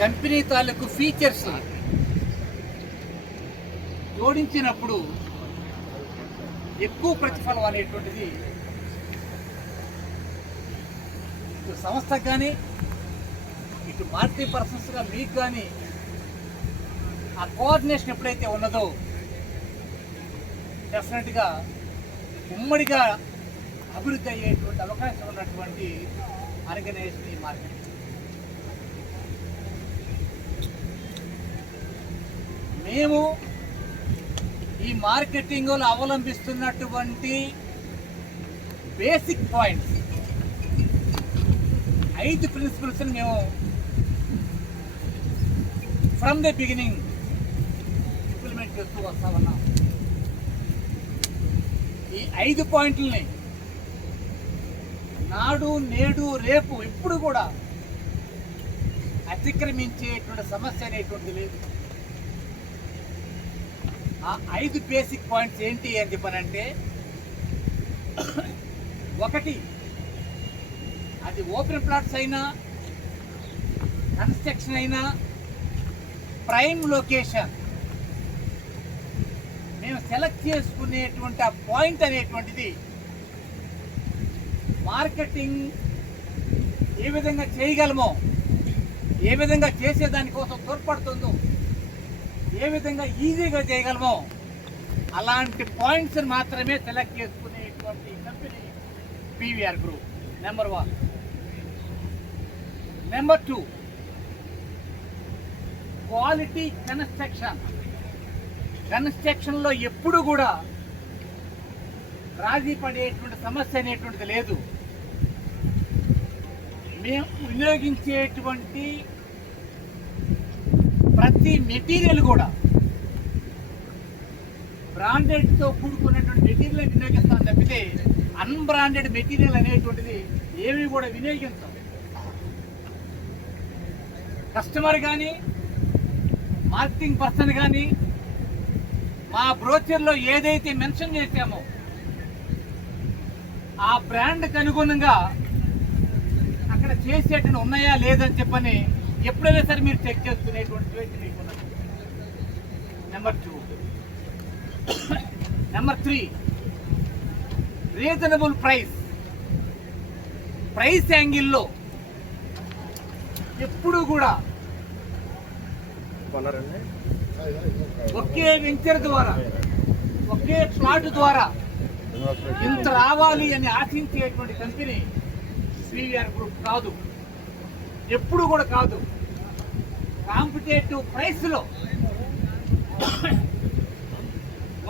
Company తాలూకు features జోడించినప్పుడు ఎక్కువ ప్రతిఫలం అనేటువంటిది ఇటు సంస్థకు కానీ ఇటు మార్కెటింగ్ పర్సన్స్గా మీకు కానీ ఆ కోఆర్డినేషన్ ఎప్పుడైతే ఉన్నదో డెఫినెట్గా ఉమ్మడిగా అభివృద్ధి అయ్యేటువంటి అవకాశం ఉన్నటువంటి ఆర్గనైజేషన్ ఈ మార్కెట్. మేము ఈ మార్కెటింగ్లో అవలంబిస్తున్నటువంటి బేసిక్ పాయింట్స్ 5 ప్రిన్సిపల్స్ని మేము ఫ్రమ్ ద బిగినింగ్ ఇంప్లిమెంట్ చేస్తూ వస్తా ఉన్నాం. ఈ 5 పాయింట్లని నాడు నేడు రేపు ఎప్పుడు కూడా అతిక్రమించేటువంటి సమస్య అనేటువంటిది లేదు. ఆ 5 బేసిక్ పాయింట్స్ ఏంటి అని చెప్పానంటే, ఒకటి, అది ఓపెన్ ప్లాట్స్ అయినా కన్స్ట్రక్షన్ అయినా ప్రైమ్ లొకేషన్ మేము సెలెక్ట్ చేసుకునేటువంటి ఆ పాయింట్ అనేటువంటిది మార్కెటింగ్ ఏ విధంగా చేయగలమో, ఏ విధంగా చేసేదానికోసం తోడ్పడుతుందో, ఏ విధంగా ఈజీగా చేయగలమో అలాంటి పాయింట్స్ మాత్రమే సెలెక్ట్ చేసుకునేటువంటి company PVR group. Number 1. Number 2, quality construction. కన్స్ట్రక్షన్లో ఎప్పుడు కూడా రాజీ పడేటువంటి సమస్య అనేటువంటిది లేదు. మేము వినియోగించేటువంటి ప్రతి మెటీరియల్ కూడా బ్రాండెడ్తో కూడుకున్నటువంటి మెటీరియల్ వినియోగిస్తాం తప్పితే అన్బ్రాండెడ్ మెటీరియల్ అనేటువంటిది ఏమీ కూడా వినియోగించాం. కస్టమర్ కానీ మార్కెటింగ్ పర్సన్ కానీ మా బ్రోచర్లో ఏదైతే మెన్షన్ చేశామో ఆ బ్రాండ్కి అనుగుణంగా అక్కడ చేసేటట్టు ఉన్నాయా లేదని చెప్పని ఎప్పుడైనా సరే మీరు చెక్ చేసుకునేటువంటి సిచ్యువేషన్ మీకు ఉన్నది. Number 2. Number 3, reasonable price. Price యాంగిల్లో ఎప్పుడు కూడా ఒకే వెంచర్ ద్వారా, ఒకే ప్లాట్ ద్వారా ఇంత రావాలి అని ఆశించేటువంటి కంపెనీ పీవీఆర్ గ్రూప్ కాదు, ఎప్పుడు కూడా కాదు. కాంపిటేటివ్ ప్రైస్లో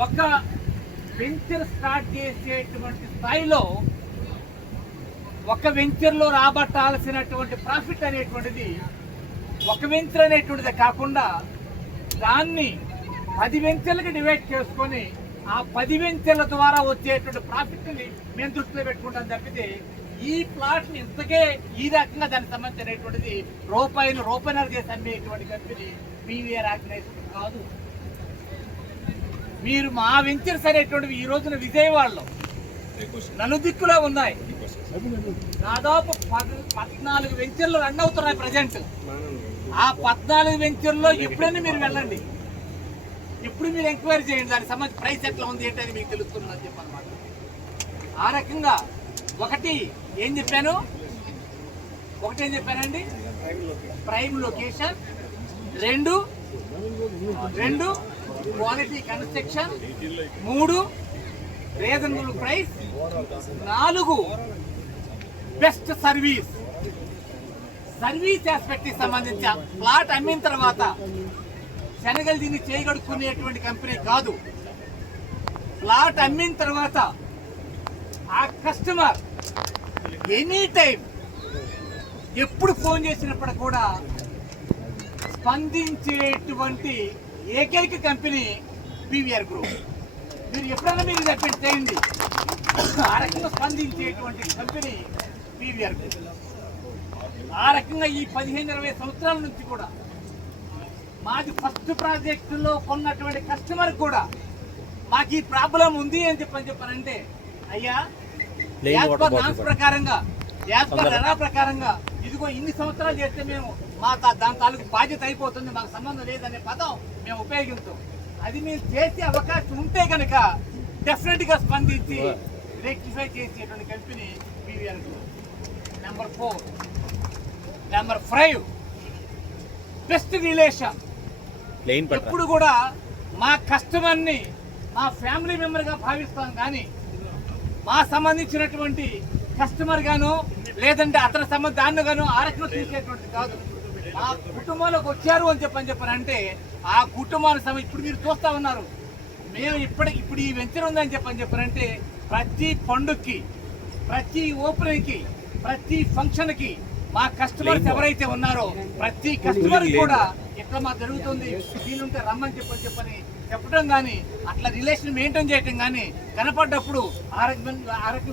ఒక వెంచర్ స్టార్ట్ చేసేటువంటి స్థాయిలో ఒక వెంచర్లో రాబట్టాల్సినటువంటి ప్రాఫిట్ అనేటువంటిది ఒక వెంచర్ అనేటువంటిది కాకుండా దాన్ని 10 వెంచర్లకు డివైడ్ చేసుకొని ఆ 10 వెంచర్ల ద్వారా వచ్చేటువంటి ప్రాఫిట్ని మేము దృష్టిలో పెట్టుకుంటాం తప్పితే ఈ ప్లాట్ని ఇంతకే ఈ రకంగా దానికి సంబంధించినటువంటిది రూపాయలు చేసి అమ్మేటువంటి కంపెనీ పీవీఆర్ ఆర్గనైజేషన్ కాదు. మీరు మా వెంచర్స్ అనేటువంటివి ఈ రోజున విజయవాడలో నలుదిక్కులో ఉన్నాయి. దాదాపు 14 వెంచర్లు రన్ అవుతున్నాయి ప్రజెంట్. ఆ 14 వెంచర్లో ఎప్పుడైనా మీరు వెళ్ళండి, ఎప్పుడు మీరు ఎంక్వైరీ చేయండి, దానికి సంబంధించి ప్రైస్ ఎట్లా ఉంది ఏంటని మీకు తెలుస్తుందని చెప్పనమాట. ఆ రకంగా ఒకటి ఏం చెప్పానండి, prime location. 2 quality construction. 3 reasonable price. 4 best service. Service aspect కి సంబంధించి ప్లాట్ అమ్మిన తర్వాత శనగలు దీన్ని చేయగడుక్కునేటువంటి కంపెనీ కాదు. ప్లాట్ అమ్మిన తర్వాత ఆ కస్టమర్ ఎనీ టైం ఎప్పుడు ఫోన్ చేసినప్పుడు కూడా స్పందించేటువంటి ఏకైక కంపెనీ పీవీఆర్ గ్రూప్. మీరు ఎప్పుడైనా మీరు రిపీట్ చేయండి, ఆ రకంగా స్పందించేటువంటి కంపెనీ పీవీఆర్ గ్రూప్. ఆ రకంగా ఈ 15-20 సంవత్సరాల నుంచి కూడా మాది ఫస్ట్ ప్రాజెక్టులో కొన్నటువంటి కస్టమర్ కూడా మాకు ఈ ప్రాబ్లం ఉంది అని చెప్పానంటే, అయ్యా యాజ్ పర్ నామ్స్ ప్రకారంగా, యాజ్ పర్ ఎరా ప్రకారంగా ఇదిగో ఇన్ని సంవత్సరాలు చేస్తే మేము దాని తాలూకు బాధ్యత అయిపోతుంది, మాకు సంబంధం లేదనే పదం మేము ఉపయోగించాం. అది మీరు చేసే అవకాశం ఉంటే కనుక డెఫినెట్గా స్పందించి రెక్టిఫై చేసేటువంటి company PVR group. Number 4. Number 5, best relation. ఎప్పుడు కూడా మా కస్టమర్ని మా ఫ్యామిలీ మెంబర్గా భావిస్తాం, కానీ మా సంబంధించినటువంటి కస్టమర్ గాను లేదంటే అతని సంబంధాన్ని గాను ఆ రకంగా చూసేటువంటిది కాదు. మా కుటుంబంలోకి వచ్చారు అని చెప్పానంటే ఆ కుటుంబాన్ని ఇప్పుడు మీరు చూస్తూ ఉన్నారు. మేము ఇప్పుడు ఈ వెంచర్ ఉందని చెప్పానంటే ప్రతి పండుగకి, ప్రతి ఓపెనింగ్కి, ప్రతి ఫంక్షన్కి మా కస్టమర్స్ ఎవరైతే ఉన్నారో ప్రతి కస్టమర్ కూడా ఎట్లా మాకు జరుగుతుంది వీలుంటే రమ్మని చెప్పని చెప్పడం కానీ అట్లా రిలేషన్ మెయింటైన్ చేయటం కానీ కనపడ్డప్పుడు ఆ రకం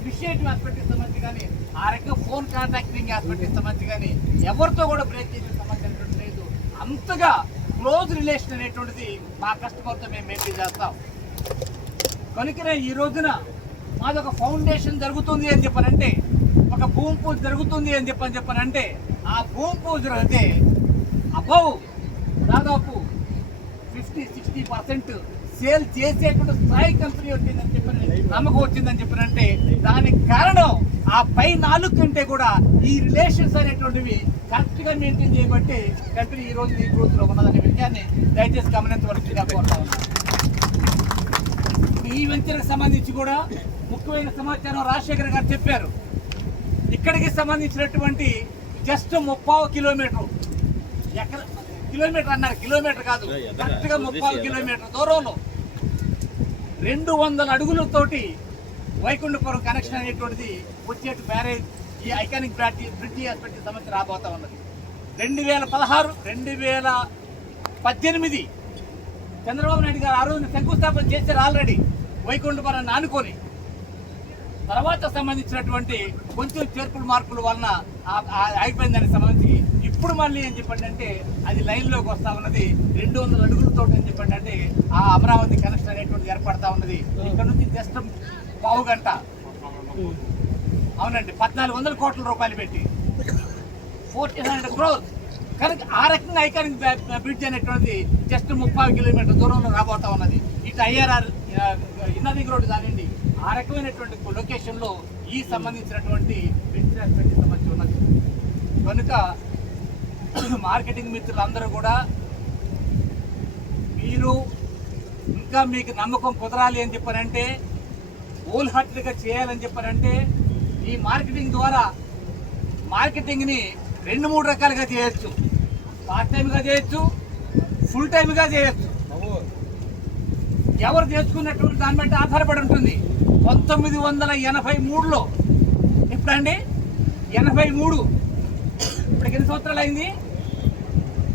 విషయం ఆస్పెక్ట్ సంబంధించి కానీ ఆ రకంగా ఫోన్ కాంటాక్టింగ్ ఆస్పెక్ట్ సంబంధించి కానీ ఎవరితో కూడా బ్రేక్ చేసే సమస్య లేదు. అంతగా క్లోజ్ రిలేషన్ అనేటువంటిది మా కస్టమర్తో మేము మెయింటైన్ చేస్తాం. కనుకనే ఈ రోజున మాదొక ఫౌండేషన్ జరుగుతుంది అని చెప్పనంటే, ఒక భూమి పూజ జరుగుతుంది అని చెప్పనంటే ఆ భూమి పూజ అయితే అబౌవ్ దాదాపు 50-60% సేల్ చేసేటువంటి స్థాయి కంపెనీ వచ్చిందని చెప్పని నమ్మకం వచ్చిందని చెప్పనంటే దానికి కారణం ఆ పై 4 కంటే కూడా ఈ రిలేషన్స్ అనేటువంటివి కరెక్ట్గా మెయింటైన్ చేయబట్టి కంపెనీ ఈ రోజు ఈ గ్రోత్లో ఉన్నదనే విషయాన్ని దయచేసి గమనించవలసిందిగా కోరుతా ఉన్నాను. ఈ వెంచర్కి సంబంధించి కూడా ముఖ్యమైన సమాచారం రాజశేఖర్ గారు చెప్పారు. ఇక్కడికి సంబంధించినటువంటి జస్ట్ 30 కిలోమీటర్, ఎక్కడ కిలోమీటర్ అన్నారు, కిలోమీటర్ కాదు, కరెక్ట్గా 30 కిలోమీటర్ దూరంలో 200 అడుగులతోటి వైకుంఠపురం కనెక్షన్ అనేటువంటిది వచ్చేటి బ్యారేజ్ ఈ ఐకానిక్ బ్రిడ్జి ఆస్పెక్ట్ సమస్య రాబోతా ఉన్నది. 2018 చంద్రబాబు నాయుడు గారు ఆ రోజున శంకుస్థాపన చేశారు ఆల్రెడీ వైకుంఠపురాన్ని ఆనుకొని. తర్వాత సంబంధించినటువంటి కొంచెం చేర్పులు మార్పుల వలన ఆగిపోయిన దానికి సంబంధించి ఇప్పుడు మళ్ళీ ఏం చెప్పండి అంటే అది లైన్లోకి వస్తా ఉన్నది. 200 అడుగులతో ఏం చెప్పండి అంటే ఆ అమరావతి కనెక్షన్ అనేటువంటిది ఏర్పడతా ఉన్నది. ఇక్కడ నుంచి జస్ట్ పావు గంట, అవునండి, 1400 కోట్ల రూపాయలు పెట్టి 1400 crores. కనుక ఆ రకంగా ఐకానిక్ బ్రిడ్జ్ అనేటువంటిది జస్ట్ 30 కిలోమీటర్ దూరంలో రాబోతా ఉన్నది. ఇటు ఐఆర్ఆర్ ఇన్నరింగ్ రోడ్డు కానివ్వండి, ఆ రకమైనటువంటి లొకేషన్లో ఈ సంబంధించినటువంటి బ్రిడ్జ్ సంబంధించి ఉన్నది. కనుక మార్కెటింగ్ మిత్రులందరూ కూడా మీరు ఇంకా మీకు నమ్మకం కుదరాలి అని చెప్పారంటే, హోల్ హార్టెడ్గా చేయాలని చెప్పారంటే ఈ మార్కెటింగ్ ద్వారా మార్కెటింగ్ని 2-3 రకాలుగా చేయొచ్చు. పార్ట్ టైమ్గా చేయొచ్చు, ఫుల్ టైమ్గా చేయొచ్చు. ఎవరు చేసుకున్నటువంటి దాన్ని బట్టి ఆధారపడి ఉంటుంది. 1983లో ఇప్పుడండి 83 ఇప్పటికి ఎన్ని సంవత్సరాలు అయింది?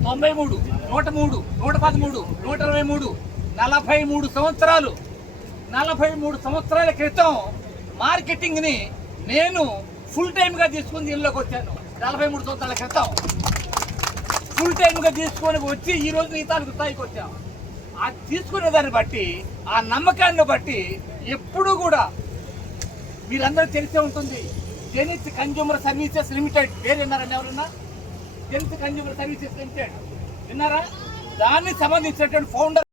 93, 103, 113, 123, 43 సంవత్సరాలు. 43 సంవత్సరాల క్రితం మార్కెటింగ్ని నేను ఫుల్ టైమ్గా తీసుకుని దీనిలోకి వచ్చాను. 43 సంవత్సరాల క్రితం ఫుల్ టైమ్గా తీసుకొని వచ్చి ఈ రోజు ఈ తాలూకు స్థాయికి వచ్చాము. ఆ తీసుకునే దాన్ని బట్టి, ఆ నమ్మకాన్ని బట్టి ఎప్పుడు కూడా మీరందరూ తెలిసే ఉంటుంది. జెనిత్ కన్జ్యూమర్ సర్వీసెస్ లిమిటెడ్ పేరు విన్నారండి? ఎవరన్నా జెనిత్ కన్జ్యూమర్ సర్వీసెస్ లిమిటెడ్ విన్నారా? దానికి సంబంధించినటువంటి ఫౌండర్